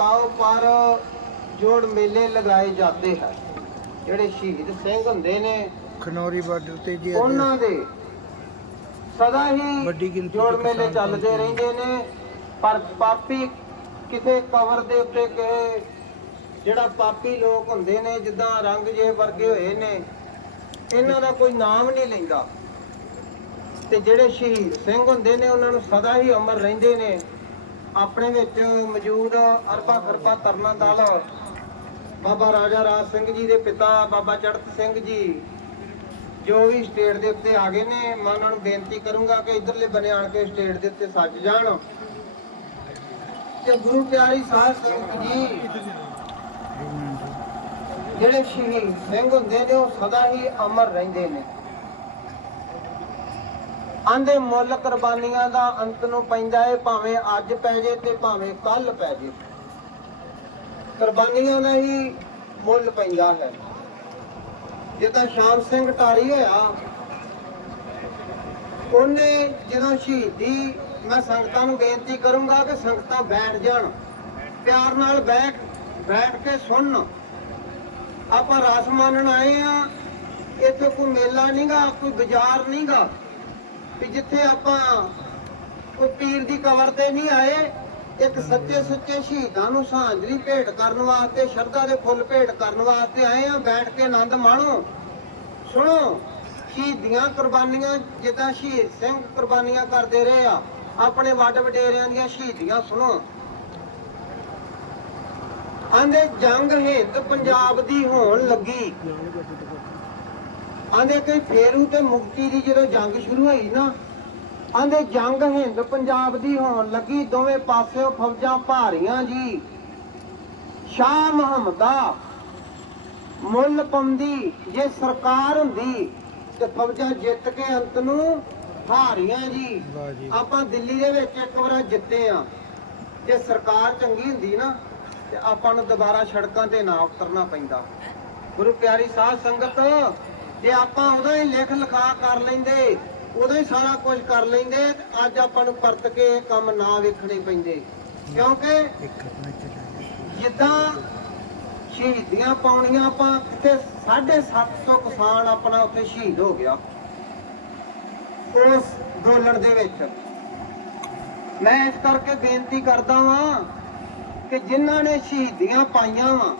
ਸਤਾਓ ਪਰ ਜੋੜ ਮੇਲੇ ਲਗਾਏ ਜਾਂਦੇ ਹਨ। ਜਿਹੜੇ ਸ਼ਹੀਦ ਸਿੰਘ ਹੁੰਦੇ ਨੇ ਖਨੌਰੀ ਬਾਰਡਰ ਤੇ ਜੀ ਉਹਨਾਂ ਦੇ ਸਦਾ ਹੀ ਵੱਡੀ ਗਿਣਤੀ ਜੋੜ ਮੇਲੇ ਚੱਲਦੇ ਰਹਿੰਦੇ ਨੇ। ਪਰ ਪਾਪੀ ਕਿਸੇ ਕਵਰ ਦੇ ਉੱਤੇ ਕਿਸੇ ਜਿਹੜਾ ਪਾਪੀ ਲੋਕ ਹੁੰਦੇ ਨੇ ਜਿੱਦਾਂ ਰੰਗ ਜੇ ਵਰਗੇ ਹੋਏ ਨੇ ਇਹਨਾਂ ਦਾ ਕੋਈ ਨਾਮ ਨਹੀਂ ਲੈਂਦਾ। ਤੇ ਜਿਹੜੇ ਸ਼ਹੀਦ ਸਿੰਘ ਹੁੰਦੇ ਨੇ ਉਹਨਾਂ ਨੂੰ ਸਦਾ ਹੀ ਅਮਰ ਰਹਿੰਦੇ ਨੇ। ਆਪਣੇ ਵਿੱਚ ਮੌਜੂਦ ਅਰਬਾ ਖਰਬਾ ਤਰਨਾ ਦਲ, ਬਾਬਾ ਰਾਜਾ ਰਾਜ ਸਿੰਘ ਜੀ ਦੇ ਪਿਤਾ ਬਾਬਾ ਚੜਤ ਸਿੰਘ ਜੀ, ਜੋ ਵੀ ਸਟੇਟ ਦੇ ਉੱਤੇ ਆ ਗਏ ਨੇ, ਮੈਂ ਉਹਨਾਂ ਨੂੰ ਬੇਨਤੀ ਕਰੂੰਗਾ ਕਿ ਇਧਰਲੇ ਬਨੇ ਆਣ ਕੇ ਸਟੇਟ ਦੇ ਉੱਤੇ ਸੱਜ ਜਾਣ। ਤੇ ਗੁਰੂ ਪਿਆਰੀ ਸਾਧ ਸੰਗਤ ਜੀ, ਜਿਹੜੇ ਸ਼ਹੀਦ ਸਿੰਘ ਹੁੰਦੇ ਨੇ, ਉਹ ਸਦਾ ਹੀ ਅਮਰ ਰਹਿੰਦੇ ਨੇ। ਆਂਦੇ ਮੁੱਲ ਕੁਰਬਾਨੀਆਂ ਦਾ ਅੰਤ ਨੂੰ ਪੈਂਦਾ ਏ, ਭਾਵੇਂ ਅੱਜ ਪੈ ਜੇ ਤੇ ਭਾਵੇਂ ਕੱਲ ਪੈ ਜੇ। ਕੁਰਬਾਨੀਆਂ ਦਾ ਹੀ ਮੁੱਲ ਪੈਂਦਾ ਹੈ। ਜਿੱਦਾਂ ਸ਼ਾਮ ਸਿੰਘ ਟਾਰੀ ਹੋਇਆ, ਉਹਨੇ ਜਦੋਂ ਸ਼ਹੀਦੀ, ਮੈਂ ਸੰਗਤਾਂ ਨੂੰ ਬੇਨਤੀ ਕਰੂੰਗਾ ਕਿ ਸੰਗਤਾਂ ਬੈਠ ਜਾਣ, ਪਿਆਰ ਨਾਲ ਬੈਠ ਬੈਠ ਕੇ ਸੁਣਨ। ਆਪਾਂ ਰਸ ਮੰਨਣ ਆਏ ਆ, ਇੱਥੇ ਕੋਈ ਮੇਲਾ ਨਹੀਂਗਾ ਕੋਈ ਬਾਜ਼ਾਰ ਨਹੀਂਗਾ ਕਿ ਜਿੱਥੇ ਆਪਾਂ ਕੋਈ ਪੀਰ ਦੀ ਕਬਰ ਤੇ ਨਹੀਂ ਆਏ, ਇੱਕ ਸੱਚੇ ਸੁੱਚੇ ਸ਼ਹੀਦਾਂ ਨੂੰ ਸ਼ਰਧਾਂਜਲੀ ਭੇਟ ਕਰਨ ਵਾਸਤੇ, ਸ਼ਰਧਾ ਦੇ ਫੁੱਲ ਭੇਟ ਕਰਨ ਵਾਸਤੇ ਆਏ ਆ ਬੈਠ ਕੇ ਆਨੰਦ ਮਾਣੋ। ਸੁਣੋ, ਸ਼ਹੀਦੀਆਂ ਕੁਰਬਾਨੀਆਂ, ਜਿੱਦਾਂ ਸ਼ਹੀਦ ਸਿੰਘ ਕੁਰਬਾਨੀਆਂ ਕਰਦੇ ਰਹੇ ਆ, ਆਪਣੇ ਵੱਡ ਵਡੇਰਿਆਂ ਦੀਆਂ ਸ਼ਹੀਦੀਆਂ ਸੁਣੋ। ਆਂਦੇ, ਜੰਗ ਹਿੰਦ ਪੰਜਾਬ ਦੀ ਹੋਣ ਲੱਗੀ। ਆਂਦੇ ਕਿ ਫੇਰੂ ਤੇ ਮੁਕਤੀ ਦੀ ਜਦੋਂ ਜੰਗ ਸ਼ੁਰੂ ਹੋਈ ਨਾ ਆਂਦੇ ਜੰਗ ਹਿੰਦ ਪੰਜਾਬ ਦੀ ਹੋਣ ਲੱਗੀ ਦੋਵੇਂ ਪਾਸਿਓਂ ਫੌਜਾਂ ਭਾਰੀਆਂ ਜੀ। ਸ਼ਾਹ ਮੁਹੰਮਦਾ ਮੁੱਲ ਪਾਉਂਦੀ ਜੇ ਸਰਕਾਰ ਹੁੰਦੀ ਤੇ ਫੌਜਾਂ ਜਿੱਤ ਕੇ ਅੰਤ ਨੂੰ ਹਾਰੀਆਂ ਜੀ। ਆਪਾਂ ਦਿੱਲੀ ਦੇ ਵਿੱਚ ਇੱਕ ਵਾਰ ਜਿੱਤੇ ਆ। ਜੇ ਸਰਕਾਰ ਚੰਗੀ ਹੁੰਦੀ ਨਾ ਤੇ ਆਪਾਂ ਨੂੰ ਦੁਬਾਰਾ ਸੜਕਾਂ ਤੇ ਨਾ ਉਤਰਨਾ ਪੈਂਦਾ। ਗੁਰੂ ਪਿਆਰੀ ਸਾਧ ਸੰਗਤ ਜੇ ਆਪਾਂ ਉਦੋਂ ਹੀ ਲਿਖ ਲਿਖਾ ਕਰ ਲੈਂਦੇ ਉਦੋਂ ਹੀ ਸਾਰਾ ਕੁਝ ਕਰ ਲੈਂਦੇ ਅੱਜ ਆਪਾਂ ਨੂੰ ਪਰਤ ਕੇ ਕੰਮ ਨਾ ਵੇਖਣੇ ਪੈਂਦੇ। ਕਿਉਂਕਿ ਇੱਕ ਜਿੱਦਾਂ ਸ਼ਹੀਦੀਆਂ ਪਾਉਣੀਆਂ ਆਪਾਂ, ਤੇ 750 ਕਿਸਾਨ ਆਪਣਾ ਉੱਥੇ ਸ਼ਹੀਦ ਹੋ ਗਿਆ। ਉਸ ਦੋਲਣ ਦੇ ਵਿੱਚ। ਮੈਂ ਇਸ ਕਰਕੇ ਬੇਨਤੀ ਕਰਦਾ ਵਾਂ ਕਿ ਜਿਨ੍ਹਾਂ ਨੇ ਸ਼ਹੀਦੀਆਂ ਪਾਈਆਂ ਵਾ,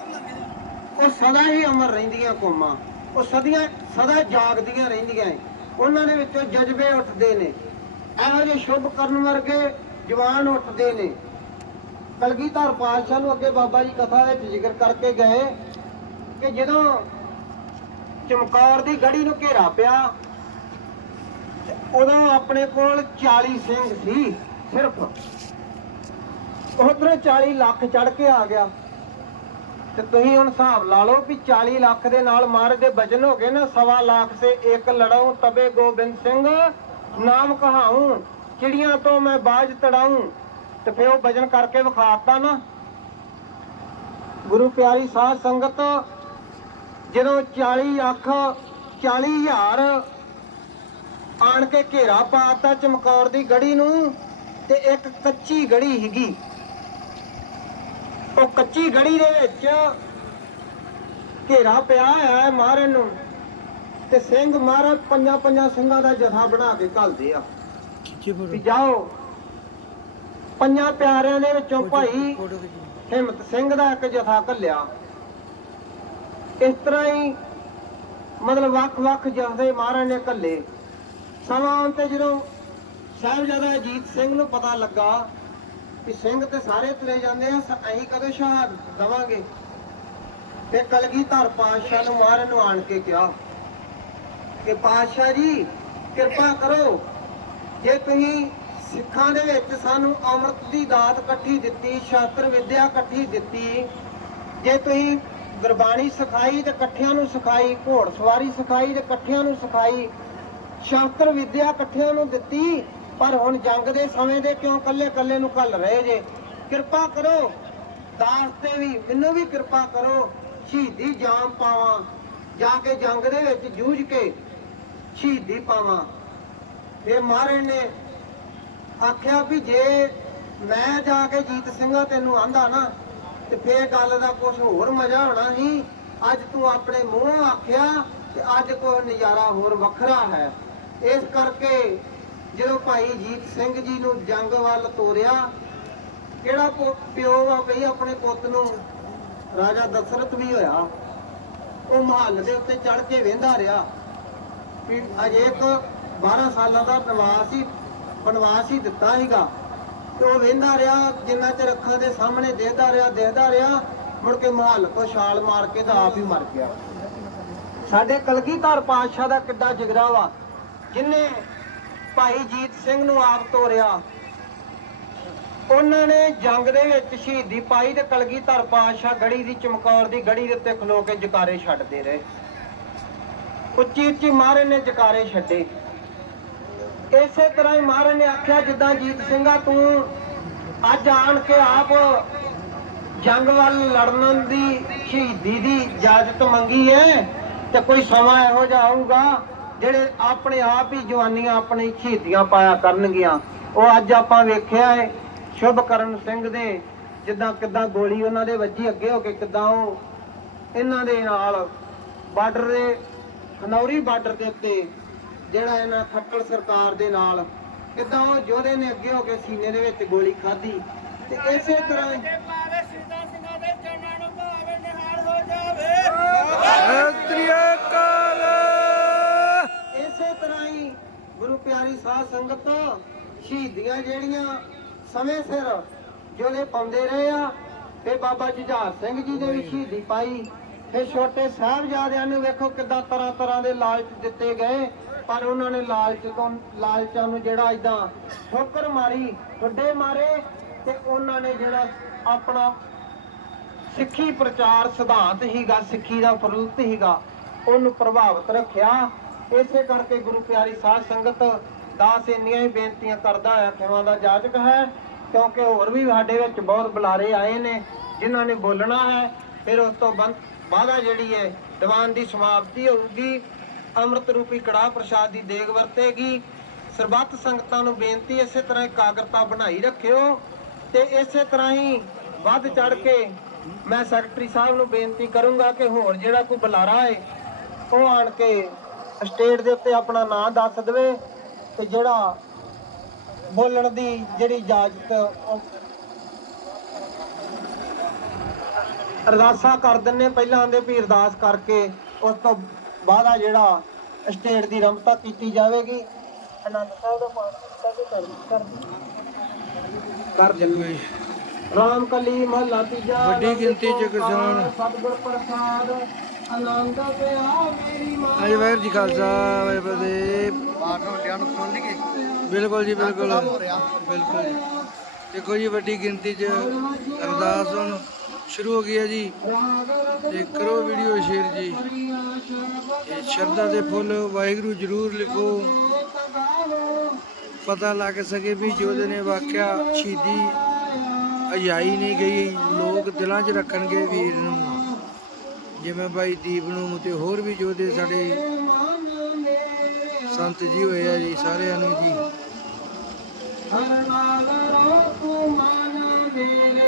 ਉਹ ਸਦਾ ਹੀ ਅਮਰ ਰਹਿੰਦੀਆਂ ਕੌਮਾਂ, ਉਹ ਸਦੀਆਂ ਸਦਾ ਜਾਗਦੀਆਂ ਰਹਿੰਦੀਆਂ ਏ। ਉਹਨਾਂ ਦੇ ਵਿੱਚੋਂ ਜਜ਼ਬੇ ਉੱਠਦੇ ਨੇ। ਇਹੋ ਜਿਹੇ ਸ਼ੁਭ ਕਰਨ ਵਰਗੇ ਜਵਾਨ ਉੱਠਦੇ ਨੇ। ਕਲਗੀਧਰ ਪਾਤਸ਼ਾਹ ਨੂੰ ਅੱਗੇ ਬਾਬਾ ਜੀ ਕਥਾ ਵਿੱਚ ਜ਼ਿਕਰ ਕਰਕੇ ਗਏ ਕਿ ਜਦੋਂ ਚਮਕੌਰ ਦੀ ਗੜੀ ਨੂੰ ਘੇਰਾ ਪਿਆ ਉਦੋਂ ਆਪਣੇ ਕੋਲ 40 ਸਿੰਘ ਸੀ ਸਿਰਫ। ਉਧਰੋਂ 40 ਲੱਖ ਚੜ ਕੇ ਆ ਗਿਆ। ਤੇ ਤੁਸੀਂ ਹੁਣ ਹਿਸਾਬ ਲਾ ਲਓ ਵੀ 40 ਲੱਖ ਦੇ ਨਾਲ ਮਾਰੇ ਦੇ ਵਜਨ ਹੋ ਗਏ ਨਾ, ਸਵਾ ਲੱਖ ਸੇ ਇੱਕ ਲੜਾਉ ਤਬੇ ਗੋਬਿੰਦ ਸਿੰਘ, ਨਾਮ ਕਹਾਉ, ਚਿੜੀਆਂ ਤੋਂ ਮੈਂ ਬਾਜ ਤੜਾਉ। ਤੇ ਫਿਰ ਉਹ ਵਜਨ ਕਰਕੇ ਵਿਖਾਤਾ ਨਾ। ਗੁਰੂ ਪਿਆਰੀ ਸਾਧ ਸੰਗਤ, ਜਦੋਂ 40 ਲੱਖ 40 ਹਜ਼ਾਰ ਆਣ ਕੇ ਘੇਰਾ ਪਾਤਾ ਚਮਕੌਰ ਦੀ ਗੜੀ ਨੂੰ, ਤੇ ਇੱਕ ਕੱਚੀ ਗੜੀ ਹੀਗੀ ਉਹ ਕੱਚੀ ਗੜੀ ਦੇ ਵਿੱਚ ਘੇਰਾ ਪਿਆ ਹੋਇਆ ਹੈ ਮਹਾਰਾਜ ਨੂੰ ਤੇ ਸਿੰਘ ਮਹਾਰਾਜ ਪੰਜਾਂ ਪੰਜਾਂ ਸਿੰਘਾਂ ਦਾ ਜਥਾ ਬਣਾ ਕੇ ਘੱਲਦੇ ਆ। ਵੀ ਜਾਓ। ਪੰਜਾਂ ਪਿਆਰਿਆਂ ਦੇ ਵਿੱਚੋਂ ਭਾਈ ਹਿੰਮਤ ਸਿੰਘ ਦਾ ਇੱਕ ਜਥਾ ਘੱਲਿਆ। ਇਸ ਤਰ੍ਹਾਂ ਹੀ ਮਤਲਬ ਵੱਖ-ਵੱਖ ਜਥੇ ਮਹਾਰਾਜ ਨੇ ਘੱਲੇ। ਸਮਾਂ ਤੇ ਜਦੋਂ ਸਾਹਿਬਜ਼ਾਦਾ ਅਜੀਤ ਸਿੰਘ ਨੂੰ ਪਤਾ ਲੱਗਾ ਕਿ ਸਿੰਘ ਤੇ ਸਾਰੇ ਤੁਰੇ ਜਾਂਦੇ ਆ ਅਸੀਂ ਕਦੋਂ ਸ਼ਹਾਦਤ ਦਵਾਂਗੇ। ਤੇ ਕਲਗੀਧਰ ਪਾਤਸ਼ਾਹ ਨੂੰ ਮਹਾਰਾਜ ਨੂੰ ਆਣ ਕੇ ਕਿਹਾ ਕਿ ਪਾਤਸ਼ਾਹ ਜੀ, ਕਿਰਪਾ ਕਰੋ। ਜੇ ਤੁਸੀਂ ਸਿੱਖਾਂ ਦੇ ਵਿੱਚ ਸਾਨੂੰ ਅੰਮ੍ਰਿਤ ਦੀ ਦਾਤ ਇਕੱਠੀ ਦਿੱਤੀ, ਸ਼ਾਸਤਰ ਵਿਦਿਆ ਇਕੱਠੀ ਦਿੱਤੀ, ਜੇ ਤੁਸੀਂ ਗੁਰਬਾਣੀ ਸਿਖਾਈ ਤੇ ਇਕੱਠਿਆਂ ਨੂੰ ਸਿਖਾਈ, ਘੋੜ ਸਵਾਰੀ ਸਿਖਾਈ ਤੇ ਇਕੱਠਿਆਂ ਨੂੰ ਸਿਖਾਈ, ਸ਼ਾਸਤਰ ਵਿਦਿਆ ਇਕੱਠਿਆਂ ਨੂੰ ਦਿੱਤੀ ਪਰ ਹੁਣ ਜੰਗ ਦੇ ਸਮੇਂ ਦੇ ਕਿਉਂ ਕੱਲੇ ਕੱਲੇ ਨੂੰ ਕੱਲ ਰਹੇ ਜੇ? ਕਿਰਪਾ ਕਰੋ, ਦਾਸ ਤੇ ਵੀ, ਮੈਨੂੰ ਵੀ ਕਿਰਪਾ ਕਰੋ, ਸ਼ਹੀਦੀ ਜਾਮ ਪਾਵਾਂ, ਜਾ ਕੇ ਜੰਗ ਦੇ ਵਿੱਚ ਜੂਝ ਕੇ ਸ਼ਹੀਦੀ ਪਾਵਾਂ। ਤੇ ਮਹਾਰਾਜ ਨੇ ਆਖਿਆ ਵੀ ਜੇ ਮੈਂ ਜਾ ਕੇ ਜੀਤ ਸਿੰਘਾ ਤੈਨੂੰ ਆਂਦਾ ਨਾ, ਤੇ ਫੇਰ ਗੱਲ ਦਾ ਕੁਝ ਹੋਰ ਮਜ਼ਾ ਹੋਣਾ ਸੀ। ਅੱਜ ਤੂੰ ਆਪਣੇ ਮੂੰਹ ਆਖਿਆ ਤੇ ਅੱਜ ਕੋਈ ਨਜ਼ਾਰਾ ਹੋਰ ਵੱਖਰਾ ਹੈ। ਇਸ ਕਰਕੇ ਜਦੋਂ ਭਾਈ ਜੀਤ ਸਿੰਘ ਜੀ ਨੂੰ ਜੰਗ ਵੱਲ ਤੋਰਿਆ, ਕਿਹੜਾ ਪੁ- ਪਿਓ ਆ ਬਈ ਆਪਣੇ ਪੁੱਤ ਨੂੰ? ਰਾਜਾ ਦਸ਼ਰਥ ਵੀ ਹੋਇਆ। ਉਹ ਮਹੱਲ ਦੇ ਉੱਤੇ ਚੜ ਕੇ ਵੇਂਦਾ ਰਿਹਾ। ਵੀ ਅਜੇ ਇੱਕ 12 ਸਾਲਾਂ ਦਾ ਬਨਵਾਸ ਹੀ ਬਨਵਾਸ ਹੀ ਦਿੱਤਾ ਸੀਗਾ। ਤੇ ਉਹ ਵੇਂਦਾ ਰਿਹਾ, ਜਿੰਨਾ ਚਿਰ ਅੱਖਾਂ ਦੇ ਸਾਹਮਣੇ ਦੇਖਦਾ ਰਿਹਾ ਦੇਖਦਾ ਰਿਹਾ, ਮੁੜ ਕੇ ਮਹੱਲ ਤੋਂ ਛਾਲ ਮਾਰ ਕੇ ਤਾਂ ਆਪ ਹੀ ਮਰ ਗਿਆ। ਸਾਡੇ ਕਲਗੀਧਰ ਪਾਤਸ਼ਾਹ ਦਾ ਕਿੱਡਾ ਜਿਗਰਾ ਵਾ। ਜਿਨੇ ਭਾਈ ਜੀਤ ਸਿੰਘ ਨੂੰ ਆਪ ਤੋਰਿਆ। ਉਹਨਾਂ ਨੇ ਜੰਗ ਦੇ ਵਿੱਚ ਸ਼ਹੀਦੀ ਪਾਈ ਤੇ ਕਲਗੀਧਰ ਪਾਤਸ਼ਾਹ ਗੜੀ ਦੀ ਚਮਕੌਰ ਦੀ ਗੜੀ ਦੇ ਉੱਤੇ ਖਲੋ ਕੇ ਜਕਾਰੇ ਛੱਡਦੇ ਰਹੇ। ਉੱਚੀ ਉੱਚੀ ਮਹਾਰਾਜ ਨੇ ਜਕਾਰੇ ਛੱਡੇ। ਇਸੇ ਤਰ੍ਹਾਂ ਹੀ ਮਹਾਰਾਜ ਨੇ ਆਖਿਆ, ਜਿੱਦਾਂ ਜੀਤ ਸਿੰਘਾ ਤੂੰ ਅੱਜ ਆਣ ਕੇ ਆਪ ਜੰਗ ਵੱਲ ਲੜਨ ਦੀ, ਸ਼ਹੀਦੀ ਦੀ ਇਜਾਜ਼ਤ ਮੰਗੀ ਹੈ ਤੇ ਕੋਈ ਸਮਾਂ ਇਹੋ ਜਿਹਾ ਆਊਗਾ ਜਿਹੜੇ ਆਪਣੇ ਆਪ ਹੀ ਜਵਾਨੀਆਂ, ਆਪਣੀ ਸ਼ਹੀਦੀਆਂ ਪਾਇਆ ਕਰਨਗੀਆਂ, ਉਹ ਅੱਜ ਆਪਾਂ ਵੇਖਿਆ ਹੈ ਸ਼ੁਭਕਰਨ ਸਿੰਘ ਦੇ, ਜਿੱਦਾਂ ਕਿੱਦਾਂ ਗੋਲੀ ਉਹਨਾਂ ਦੇ ਵੱਜੀ ਅੱਗੇ ਹੋ ਕੇ, ਕਿੱਦਾਂ ਉਹ ਇਹਨਾਂ ਦੇ ਨਾਲ ਬਾਰਡਰ ਦੇ, ਖਨੌਰੀ ਬਾਰਡਰ ਦੇ ਉੱਤੇ ਜਿਹੜਾ ਇਹਨਾਂ ਖੱਟੜ ਸਰਕਾਰ ਦੇ ਨਾਲ ਕਿੱਦਾਂ ਉਹ ਯੋਧੇ ਨੇ ਅੱਗੇ ਹੋ ਕੇ ਸੀਨੇ ਦੇ ਵਿੱਚ ਗੋਲੀ ਖਾਧੀ ਤੇ ਇਸੇ ਤਰ੍ਹਾਂ ਸ਼ਹੀਦੀਆਂ ਜਿਹੜੀਆਂ ਸਮੇਂ ਸਿਰ ਜਿਹੜੇ ਪਾਉਂਦੇ ਰਹੇ ਆ, ਤੇ ਬਾਬਾ ਜੁਝਾਰ ਸਿੰਘ ਜੀ ਨੇ ਵੀ ਸ਼ਹੀਦੀ ਪਾਈ। ਤੇ ਛੋਟੇ ਸਾਹਿਬਜ਼ਾਦਿਆਂ ਨੂੰ ਵੇਖੋ ਕਿੱਦਾਂ ਤਰ੍ਹਾਂ ਤਰ੍ਹਾਂ ਦੇ ਲਾਲਚ ਦਿੱਤੇ ਗਏ, ਪਰ ਉਹਨਾਂ ਨੇ ਲਾਲਚ ਤੋਂ, ਲਾਲਚਾਂ ਨੂੰ ਜਿਹੜਾ ਇਦਾਂ ਠੋਕਰ ਮਾਰੀ ਵੱਡੇ ਮਾਰੇ, ਤੇ ਉਹਨਾਂ ਨੇ ਜਿਹੜਾ ਆਪਣਾ ਸਿੱਖੀ ਪ੍ਰਚਾਰ ਸਿਧਾਂਤ ਹੀਗਾ, ਸਿੱਖੀ ਦਾ ਫਰੂਤ ਹੀਗਾ, ਉਹਨੂੰ ਪ੍ਰਭਾਵਿਤ ਰੱਖਿਆ। ਇਸੇ ਕਰਕੇ ਗੁਰੂ ਪਿਆਰੀ ਸਾਧ ਸੰਗਤ ਦਾਸ ਇੰਨੀਆਂ ਹੀ ਬੇਨਤੀਆਂ ਕਰਦਾ ਹੈ ਖਿਮਾ ਦਾ ਜਾਜਕ ਹੈ, ਕਿਉਂਕਿ ਹੋਰ ਵੀ ਸਾਡੇ ਵਿੱਚ ਬਹੁਤ ਬੁਲਾਰੇ ਆਏ ਨੇ, ਜਿਨ੍ਹਾਂ ਨੇ ਬੋਲਣਾ ਹੈ। ਫਿਰ ਉਸ ਤੋਂ ਬੰਦ ਬਾਅਦਾ ਜਿਹੜੀ ਹੈ, ਦੀਵਾਨ ਦੀ ਸਮਾਪਤੀ ਹੋਊਗੀ। ਅੰਮ੍ਰਿਤ ਰੂਪੀ ਕੜਾ ਪ੍ਰਸ਼ਾਦ ਦੀ ਦੇਗ ਵਰਤੇਗੀ। ਸਰਬੱਤ ਸੰਗਤਾਂ ਨੂੰ ਬੇਨਤੀ ਇਸੇ ਤਰ੍ਹਾਂ ਇਕਾਗਰਤਾ ਬਣਾਈ ਰੱਖਿਓ। ਤੇ ਇਸੇ ਤਰ੍ਹਾਂ ਹੀ ਵੱਧ ਚੜ ਕੇ ਮੈਂ ਸੈਕਟਰੀ ਸਾਹਿਬ ਨੂੰ ਬੇਨਤੀ ਕਰੂੰਗਾ ਕਿ ਹੋਰ ਜਿਹੜਾ ਕੋਈ ਬੁਲਾਰਾ ਹੈ, ਉਹ ਆਣ ਕੇ ਸਟੇਟ ਦੇ ਉੱਤੇ ਆਪਣਾ ਨਾਂ ਦੱਸ ਦੇਵੇ। ਤੇ ਜਿਹੜਾ ਬੋਲਣ ਦੀ ਜਿਹੜੀ ਇਜਾਜ਼ਤ ਅਰਦਾਸਾਂ ਕਰ ਦਿੰਨੇ ਪਹਿਲਾਂ ਆਂਦੇ ਵੀ ਅਰਦਾਸ ਕਰਕੇ ਉਸ ਤੋਂ ਬਾਅਦ ਆ ਜਿਹੜਾ ਸਟੇਟ ਦੀ ਰਮਤਾ ਕੀਤੀ ਜਾਵੇਗੀ। ਆਨੰਦ ਸਾਹਿਬ ਦਾ ਪਾਠ ਕੀਤਾ ਕਿ ਕਰ ਕਰ ਕਰ ਦਿੰਦੇ ਰਾਮ ਕਲੀ ਮਹੱਲਾ ਤੀਜਾ ਵੱਡੀ ਗਿਣਤੀ 'ਚ ਕਿਸਾਨ। ਸਤਿਗੁਰ ਪ੍ਰਸਾਦ ਆਨੰਦ ਪਿਆ ਮੇਰੀ ਮਾਂ। ਅੱਜ ਜੀ ਖਾਲਸਾ ਵਾਹਿਗੁਰੂ ਜੀ ਨੂੰ ਸੁਣ ਲਈਏ। ਬਿਲਕੁਲ ਜੀ ਬਿਲਕੁਲ। ਹੋ ਰਿਹਾ। ਬਿਲਕੁਲ ਜੀ। ਦੇਖੋ ਜੀ ਵੱਡੀ ਗਿਣਤੀ 'ਚ ਅਰਦਾਸ ਹੁਣ ਸ਼ੁਰੂ ਹੋ ਗਈ ਹੈ ਜੀ। ਤੇ ਕਰੋ ਵੀਡੀਓ ਸ਼ੇਅਰ ਜੀ। ਤੇ ਸ਼ਰਧਾ ਦੇ ਫੁੱਲ ਵਾਹਿਗੁਰੂ ਜਰੂਰ ਲਿਖੋ। ਪਤਾ ਲੱਗ ਸਕੇ ਵੀ ਜੋਦੇ ਨੇ ਵਾਕਿਆ ਸ਼ਹੀਦੀ ਅਜਾਈ ਨਹੀਂ ਗਈ। ਲੋਕ ਦਿਲਾਂ 'ਚ ਰੱਖਣਗੇ ਵੀਰ ਨੂੰ। ਜਿਵੇਂ ਭਾਈ ਦੀਪ ਨੂੰ ਤੇ ਹੋਰ ਵੀ ਜੋਦੇ ਸਾਡੇ ਸੰਤ ਜੀ ਹੋਇਆ ਜੀ ਸਾਰਿਆਂ ਨੂੰ ਜੀ। ਹਰ ਨਾਲ ਰੋ ਤੂੰ ਮਨ ਮੇਰੇ